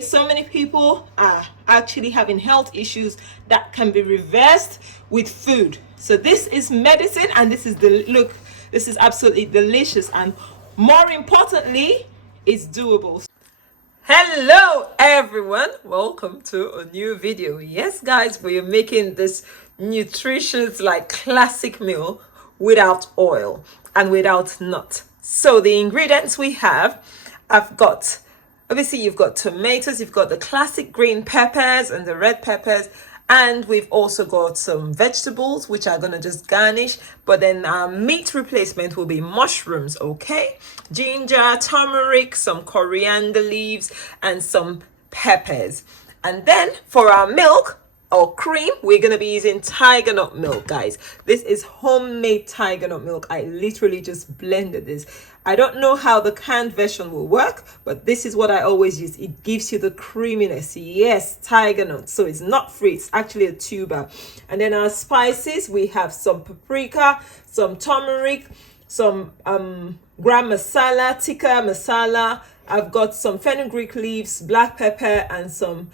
So many people are actually having health issues that can be reversed with food. So this is medicine, and this is this is absolutely delicious, and more importantly, it's doable. Hello everyone, welcome to a new video. Yes guys, we are making this nutritious classic meal without oil and without nut. So the ingredients we have, I've got, obviously you've got tomatoes, you've got the classic green peppers and the red peppers, and we've also got some vegetables which are gonna just garnish. But then our meat replacement will be mushrooms, okay? Ginger, turmeric, some coriander leaves, and some peppers. And then for our milk or cream, we're gonna be using tiger nut milk, guys. This is homemade tiger nut milk. I literally just blended this. I don't know how the canned version will work, but this is what I always use. It gives you the creaminess. Yes, tiger nut. So it's not free, it's actually a tuber. And then our spices, we have some paprika, some turmeric, some gram masala, tikka masala. I've got some fenugreek leaves, black pepper, and some,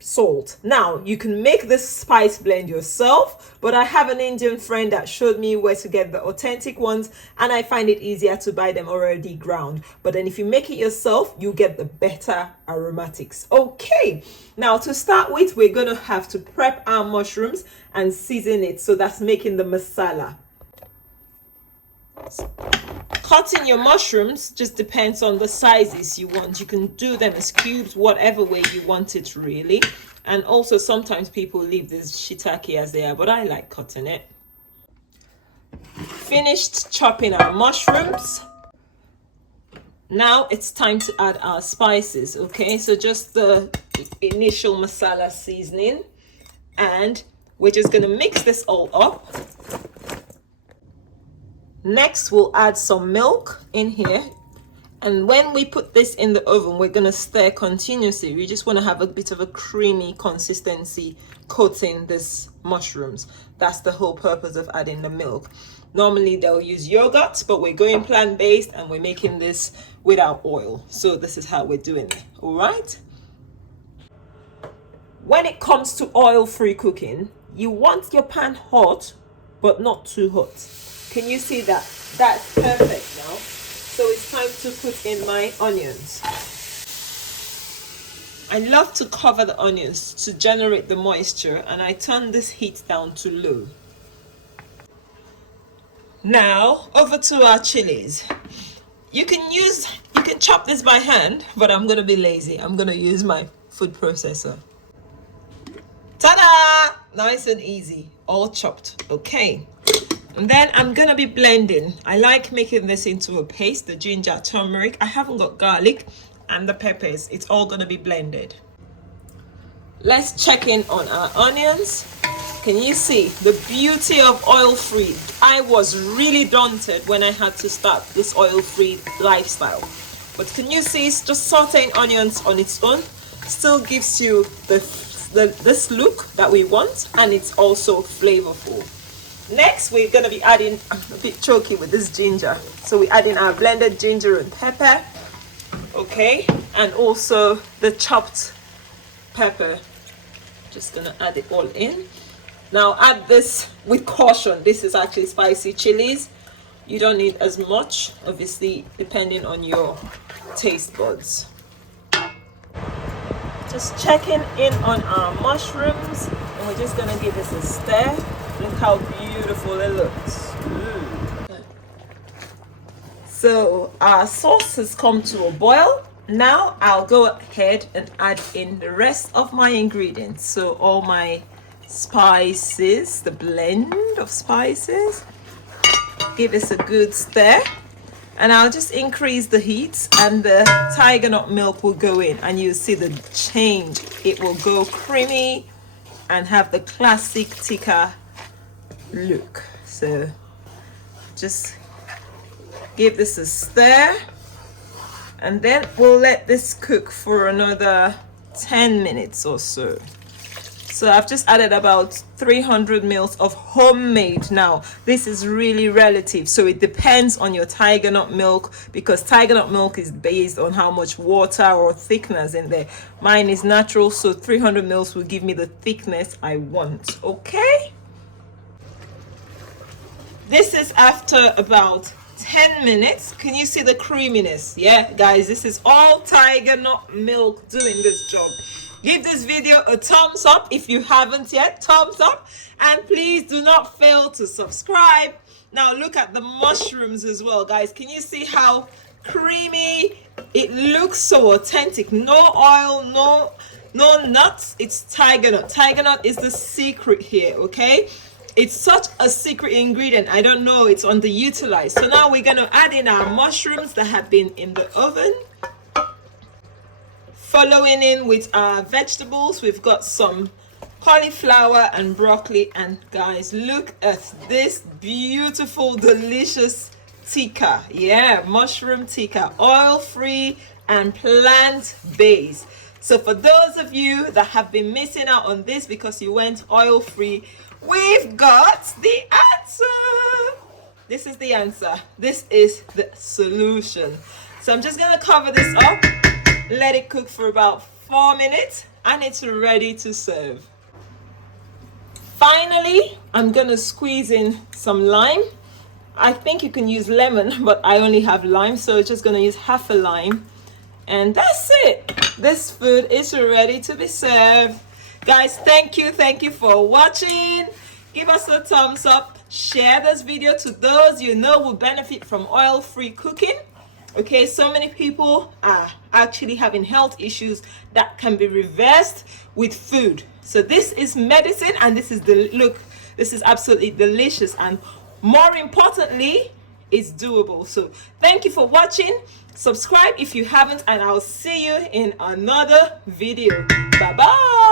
salt. Now you can make this spice blend yourself, but I have an Indian friend that showed me where to get the authentic ones, and I find it easier to buy them already ground. But then if you make it yourself, you get the better aromatics. Okay, now to start with, we're gonna have to prep our mushrooms and season it. So that's making the masala. Cutting your mushrooms just depends on the sizes you want. You can do them as cubes, whatever way you want it really. And also sometimes people leave this shiitake as they are, but I like cutting it. Finished chopping our mushrooms. Now it's time to add our spices, okay? So just the initial masala seasoning, and we're just gonna mix this all up. Next, we'll add some milk in here. And when we put this in the oven, we're going to stir continuously. We just want to have a bit of a creamy consistency coating this mushrooms. That's the whole purpose of adding the milk. Normally, they'll use yogurt, but we're going plant-based and we're making this without oil. So this is how we're doing it, all right? When it comes to oil-free cooking, you want your pan hot, but not too hot. Can you see that? That's perfect now. So it's time to put in my onions. I love to cover the onions to generate the moisture, and I turn this heat down to low. Now over to our chilies. You can chop this by hand, but I'm gonna be lazy. I'm gonna use my food processor. Ta-da! Nice and easy, all chopped. Okay. And then I'm gonna be blending. I like making this into a paste, the ginger, turmeric. I haven't got garlic, and the peppers. It's all gonna be blended. Let's check in on our onions. Can you see the beauty of oil-free? I was really daunted when I had to start this oil-free lifestyle. But can you see, it's just sauteing onions on its own still gives you this look that we want, and it's also flavorful. Next, we're going to be adding, I'm a bit choky with this ginger. So we're adding our blended ginger and pepper. Okay. And also the chopped pepper. Just going to add it all in. Now add this with caution. This is actually spicy chilies. You don't need as much, obviously, depending on your taste buds. Just checking in on our mushrooms. And we're just going to give this a stir. Look how beautiful it looks. So our sauce has come to a boil. Now I'll go ahead and add in the rest of my ingredients. So all my spices, the blend of spices. Give this a good stir. And I'll just increase the heat, and the tiger nut milk will go in, and you'll see the change. It will go creamy and have the classic tikka look. So just give this a stir, and then we'll let this cook for another 10 minutes or so. So I've just added about 300 mils of homemade. Now, this is really relative. So it depends on your tiger nut milk, because tiger nut milk is based on how much water or thickness in there. Mine is natural, so 300 mils will give me the thickness I want. Okay? This is after about 10 minutes. Can you see the creaminess? Yeah, guys, this is all tiger nut milk doing this job. Give this video a thumbs up if you haven't yet. Thumbs up. And please do not fail to subscribe. Now look at the mushrooms as well, guys. Can you see how creamy it looks? So authentic. No oil, no nuts. It's tiger nut. Tiger nut is the secret here, okay? It's such a secret ingredient. I don't know, it's underutilized. So now we're going to add in our mushrooms that have been in the oven. Following in with our vegetables, we've got some cauliflower and broccoli. And guys, look at this beautiful, delicious tikka. Yeah, mushroom tikka, oil-free and plant-based. So for those of you that have been missing out on this because you went oil-free, we've got the answer. This is the answer. This is the solution. So I'm just going to cover this up. Let it cook for about 4 minutes and it's ready to serve. Finally, I'm going to squeeze in some lime. I think you can use lemon, but I only have lime, so just going to use half a lime. And that's it. This food is ready to be served. Guys, thank you for watching. Give us a thumbs up. Share this video to those you know will benefit from oil-free cooking. Okay, so many people are actually having health issues that can be reversed with food. So this is medicine, and this is this is absolutely delicious, and more importantly, it's doable. So thank you for watching. Subscribe if you haven't, and I'll see you in another video. Bye bye.